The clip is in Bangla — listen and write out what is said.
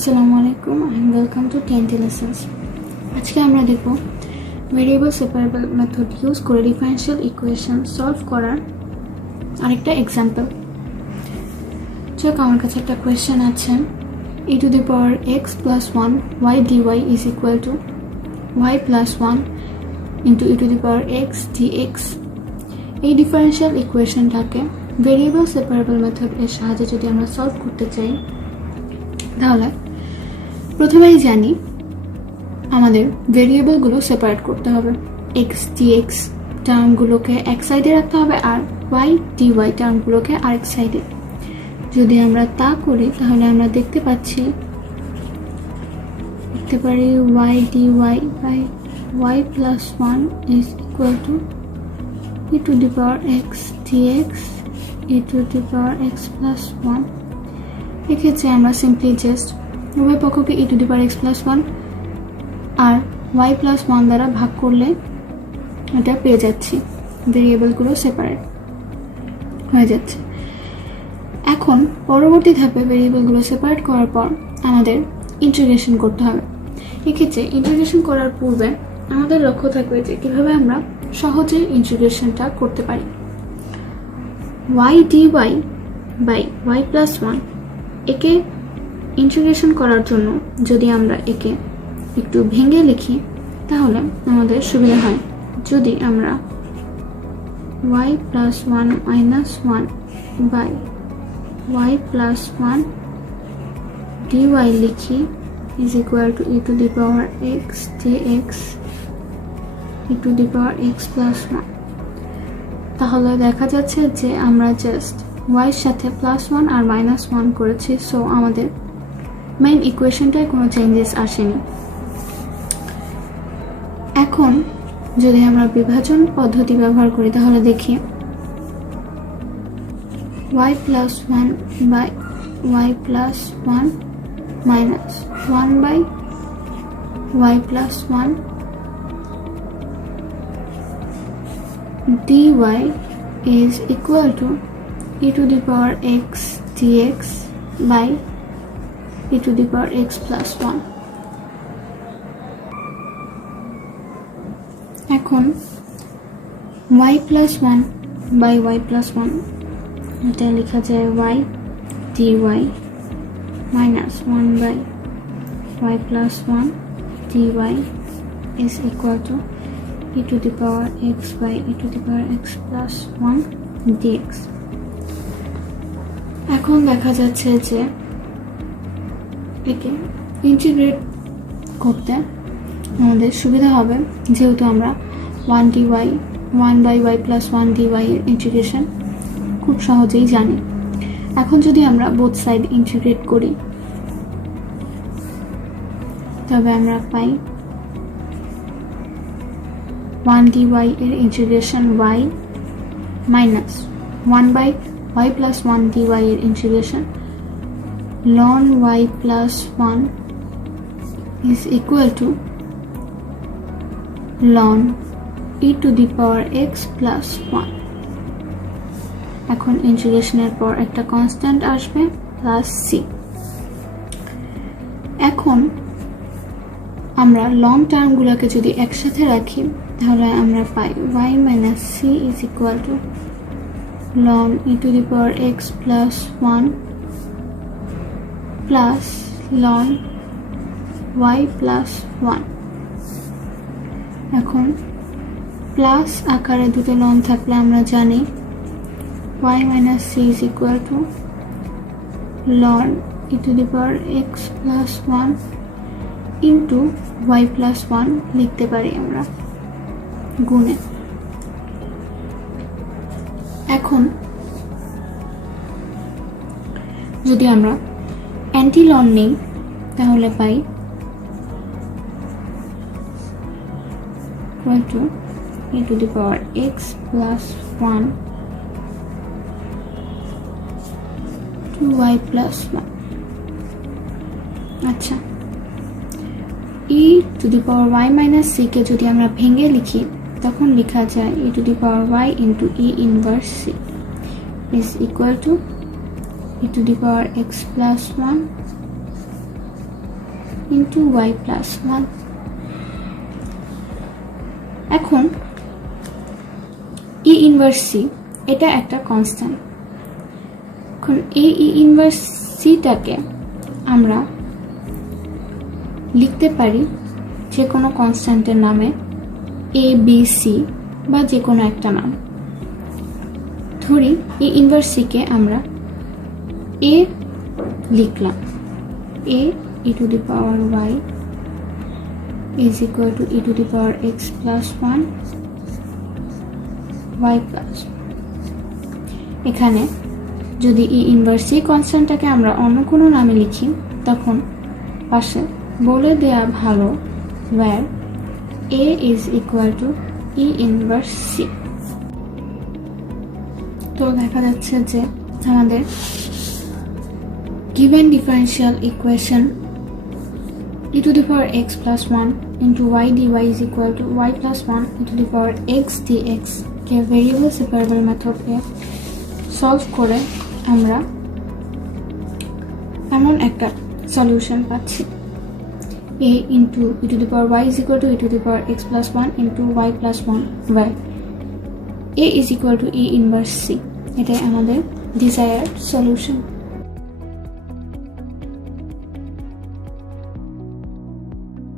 আসসালামু আলাইকুম and welcome to TNT-Lessons. আজকে আমরা দেখব ভেরিয়েবল সেপারেবল মেথড ইউজ করে ডিফারেনশিয়াল ইকুয়েশন সলভ করার আরেকটা এক্সাম্পল। চেক, আমার কাছে একটা কোয়েশ্চেন আছে, e to the power x plus 1 y dy is equal to y plus 1 into e to the power x dx. এই ডিফারেনশিয়াল ইকুয়েশনটাকে ভেরিয়েবল সেপারেবল মেথড এর সাহায্যে যদি আমরা সলভ করতে চাই, তাহলে প্রথমেই জানি আমাদের ভেরিয়েবলগুলো সেপারেট করতে হবে। x dx টার্মগুলোকে এক সাইডে রাখতে হবে আর y dy টার্মগুলোকে আরেক সাইডে। যদি আমরা তা করি তাহলে আমরা দেখতে পারি y dy by y plus 1 is equal to e to the power x dx e to the power x plus 1। এক্ষেত্রে আমরা সিম্পলি জাস্ট উভয় পক্ষকে e to the power x plus 1 R y plus 1 দ্বারা ভাগ করলে এটা পেয়ে যাচ্ছি, ভেরিয়েবলগুলো সেপারেট হয়ে যাচ্ছে। এখন পরবর্তী ধাপে ভেরিয়েবলগুলো সেপারেট করার পর আমাদের ইন্টিগ্রেশন করতে হবে। এক্ষেত্রে ইন্টিগ্রেশন করার পূর্বে আমাদের লক্ষ্য থাকবে যে কীভাবে আমরা সহজে ইন্টিগ্রেশনটা করতে পারি। y dy by y plus 1 একে ইন্টিগ্রেশন করার জন্য যদি আমরা একে একটু ভেঙে লিখি তাহলে আমাদের সুবিধা হয়। যদি আমরা y plus 1 minus 1 by y plus 1 dy লিখি is equal to e to the power x dx e to the power x plus 1, তাহলে দেখা যাচ্ছে যে আমরা জাস্ট y এর সাথে প্লাস 1 আর মাইনাস 1 করেছি, সো আমাদের মেইন ইকুয়েশনটায় কোনো চেঞ্জেস আসেনি। এখন যদি আমরা বিভাজন পদ্ধতি ব্যবহার করি তাহলে দেখি y plus 1 by y plus 1 minus 1 by y plus 1 dy is equal to e to the power x dx by e to the power x plus 1। এখন y plus 1 by y plus 1 এটা লেখা যায় y dy minus 1 by y plus 1 dy is equal to e to the power x by e to the power x plus 1 dx। এখন দেখা যাচ্ছে যে একে ইন্টিগ্রেট করতে আমাদের সুবিধা হবে, যেহেতু আমরা 1 by y plus 1 dy এর ইন্টিগ্রেশন খুব সহজেই জানি। এখন যদি আমরা বোথ সাইড ইন্টিগ্রেট করি তবে আমরা পাই 1 dy এর integration y minus 1 by y plus 1 dy এর integration ln y plus 1 is equal to ln e to the power x plus 1। এখন ইন্টিগ্রেশনের পর একটা কনস্ট্যান্ট আসবে প্লাস c। এখন আমরা লং টার্মগুলোকে যদি একসাথে রাখি তাহলে আমরা পাই y minus c is equal to ln e to the power x plus 1 plus ln y plus 1। এখন প্লাস আকারে দুটো লন থাকলে আমরা জানি y minus c is equal to ln e to the power x plus 1 into y plus 1 লিখতে পারি আমরা গুণে। এখন যদি আমরা অ্যান্টি লন নিই তাহলে পাই e to the power x plus 1 to y plus 1। আচ্ছা, e to the power y minus c কে যদি আমরা ভেঙে লিখি তখন লেখা যায় e to the power y into e inverse c is equal to e to the power x plus 1 into y plus 1. এখন e inverse c এটা একটা কনস্ট্যান্ট। এখন এই e inverse c টাকে আমরা লিখতে পারি যে কোনো কনস্ট্যান্টের নামে a b c বা যে কোনো একটা নাম। ধরি e inverse c কে আমরা a লিখলাম, a e to the power y is equal to e to the power x plus 1 y plus। এখানে যদি e inverse c কনস্ট্যান্টটাকে আমরা অন্য কোনো নামে লিখি তখন পাশে বলে দেয়া ভালো where a is equal to e inverse c। তো দেখা যাচ্ছে যে আমাদের given differential equation e to the power x plus 1 into y dy is equal to y plus 1 e to the power x dx K variable separable method A solve করে আমরা এমন একটা সলিউশন পাচ্ছি a into e to the power y is equal to e to the power x plus 1 into y plus 1 where a is equal to e inverse c। এটাই আমাদের desired solution।